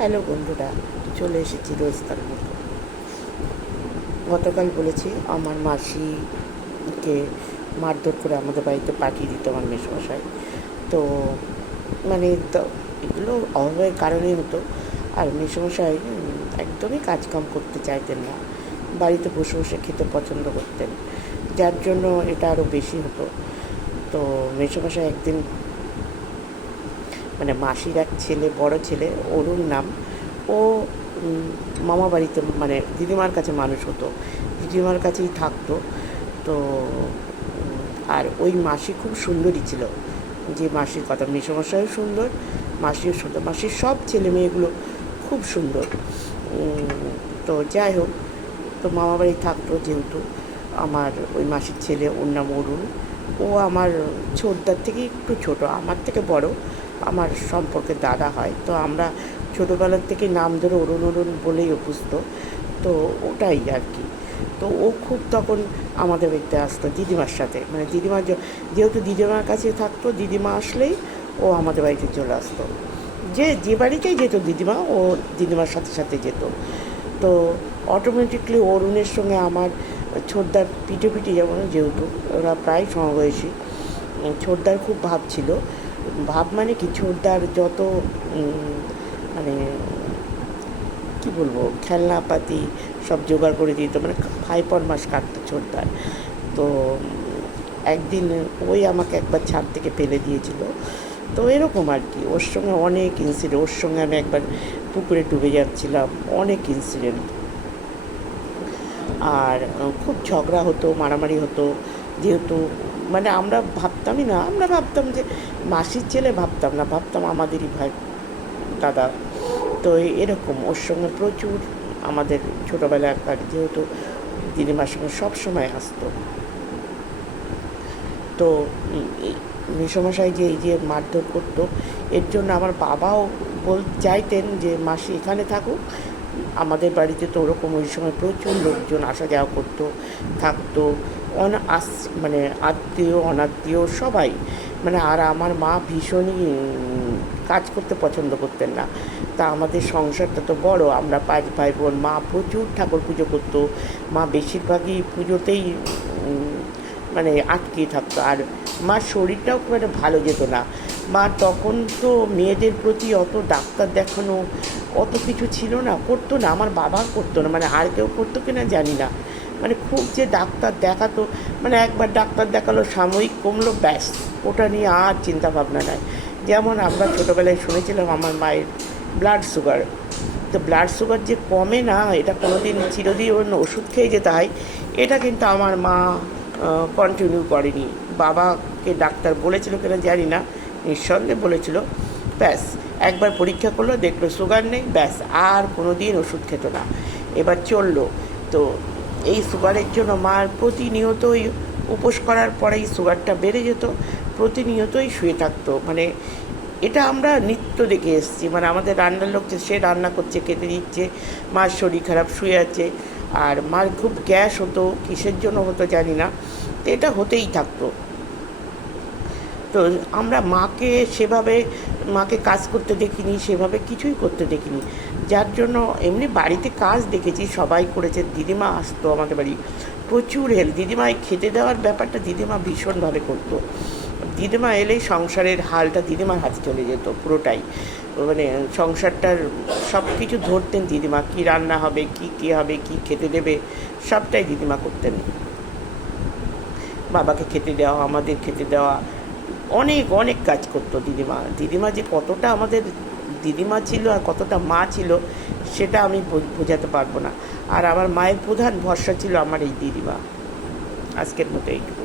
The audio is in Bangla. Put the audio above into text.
হ্যালো বন্ধুরা, চলে এসেছি রোজকার মতো। গতকাল বলেছি আমার মাসিকে মারধর করে আমাদের বাড়িতে পাঠিয়ে দিত আমার মেসোমশাই। তো মানে তো এগুলো অভাবের কারণেই হতো। আর মেসোমশাই একদমই কাজকাম করতে চাইতেন না, বাড়িতে বসে বসে খেতে পছন্দ করতেন, যার জন্য এটা আরও বেশি হতো। তো মেসোমশাই একদিন মানে মাসির এক ছেলে, বড় ছেলে, অরুণ নাম, ও মামা বাড়িতে মানে দিদিমার কাছে মানুষ হতো, দিদিমার কাছেই থাকতো। তো আর ওই মাসি খুব সুন্দরী ছিল, যে মাসির কথা, মেসোমশাইও সুন্দর, মাসিও সুন্দর, মাসির সব ছেলে মেয়েগুলো খুব সুন্দর। তো যাই হোক, তো মামা বাড়ি থাকতো যেহেতু, আমার ওই মাসির ছেলে, ওর নাম অরুণ, ও আমার ছোটদার থেকে একটু ছোট, আমার থেকে বড়, আমার সম্পর্কে দাদা হয়। তো আমরা ছোটোবেলার থেকে নাম ধরে অরুণ অরুণ বলেই অভ্যস্ত। তো ওটাই আর কি। তো ও খুব তখন আমাদের বাড়িতে আসতো দিদিমার সাথে, মানে দিদিমার যেহেতু দিদিমার কাছে থাকতো, দিদিমা আসলেই ও আমাদের বাড়িতে চলে আসতো। যে বাড়িতেই যেত দিদিমা, ও দিদিমার সাথে সাথে যেত। তো অটোমেটিকলি অরুণের সঙ্গে আমার ছোটদার পিঠে যেমন, যেহেতু ওরা প্রায় সমবয়সী, ছোটদার খুব ভাব ছিল। ভাব মানে কি, ছোটদার যত মানে কী বলবো, খেলনাপাতি সব জোগাড় করে দিত, মানে 5 মাস কাটতো ছোটদার। তো একদিন ওই আমাকে একবার ছাদ থেকে ফেলে দিয়েছিল। তো এরকম আর কি, ওর সঙ্গে অনেক ইনসিডেন্ট, ওর সঙ্গে আমি একবার পুকুরে ডুবে যাচ্ছিলাম, অনেক ইনসিডেন্ট। আর খুব ঝগড়া হতো, মারামারি হতো, যেহেতু মানে আমরা ভাবতামই না, আমরা ভাবতাম যে মাসির ছেলে, ভাবতাম না, ভাবতাম আমাদেরই ভাই, দাদা। তো এরকম ওর সঙ্গে প্রচুর আমাদের ছোটোবেলাকার, যেহেতু দিদিমার সঙ্গে সবসময় আসতো। তো মেসোমশাই যে এই যে মারধর করতো, এর জন্য আমার বাবাও চাইতেন যে মাসি এখানে থাকুক। আমাদের বাড়িতে তো ওরকম ওই সময় প্রচুর লোকজন আসা যাওয়া করতো, থাকতো, মানে আত্মীয় অনাত্মীয় সবাই, মানে আর আমার মা ভীষণই কাজ করতে পছন্দ করতেন না। তা আমাদের সংসারটা তো বড়, আমরা 5 ভাই বোন, মা প্রচুর ঠাকুর পুজো করতো, মা বেশিরভাগই পুজোতেই মানে আটকিয়ে থাকতো। আর মার শরীরটাও খুব একটা ভালো যেত না। মা তখন তো মেয়েদের প্রতি অত ডাক্তার দেখানো, অত কিছু ছিল না, করতো না, আমার বাবা করতো না, মানে আর কেউ করতো কিনা জানি না, মানে খুব যে ডাক্তার দেখাতো, মানে একবার ডাক্তার দেখালো, সাময়িক কমলো, ব্যাস, ওটা নিয়ে আর চিন্তা ভাবনা নাই। যেমন আমরা ছোটোবেলায় শুনেছিলাম আমার মায়ের ব্লাড সুগার, তো ব্লাড সুগার যে কমে না, এটা কোনো দিন চিরদিন ওষুধ খেয়ে যেতে হয়, এটা কিন্তু আমার মা কন্টিনিউ করেনি। বাবাকে ডাক্তার বলেছিল কিনা জানি না, নিঃসন্দেহে বলেছিল, ব্যাস একবার পরীক্ষা করলো, দেখলো সুগার নেই, ব্যাস আর কোনো দিন ওষুধ খেত না, এবার চললো। তো এই সুগারের জন্য মার প্রতিনিয়তই উপোস করার পরেই সুগারটা বেড়ে যেত, প্রতিনিয়তই শুয়ে থাকতো, মানে এটা আমরা নিত্য দেখে এসেছি। মানে আমাদের রান্নার লোক, সে রান্না করছে, খেতে দিচ্ছে, মার শরীর খারাপ, শুয়ে আছে। আর মার খুব গ্যাস হতো, কিসের জন্য হতো জানি না, তো এটা হতেই থাকতো। তো আমরা মাকে কাজ করতে দেখিনি, সেভাবে কিছুই করতে দেখিনি, যার জন্য এমনি বাড়িতে কাজ দেখেছি, সবাই করেছে। দিদিমা আসতো আমাদের বাড়ি, প্রচুর হেল্প, দিদিমায় খেতে দেওয়ার ব্যাপারটা দিদিমা ভীষণভাবে করতো। দিদিমা এলেই সংসারের হালটা দিদিমার হাতে চলে যেত পুরোটাই, মানে সংসারটার সব কিছু ধরতেন দিদিমা, কী রান্না হবে, কী হবে, কী খেতে দেবে, সবটাই দিদিমা করতেন। বাবাকে খেতে দেওয়া, আমাদের খেতে দেওয়া, অনেক অনেক কাজ করতো দিদিমা। দিদিমা যে কতটা আমাদের দিদিমা ছিল আর কতটা মা ছিল, সেটা আমি বোঝাতে পারবো না। আর আমার মায়ের প্রধান ভরসা ছিল আমার এই দিদিমা। আজকের মতো এইটুকু।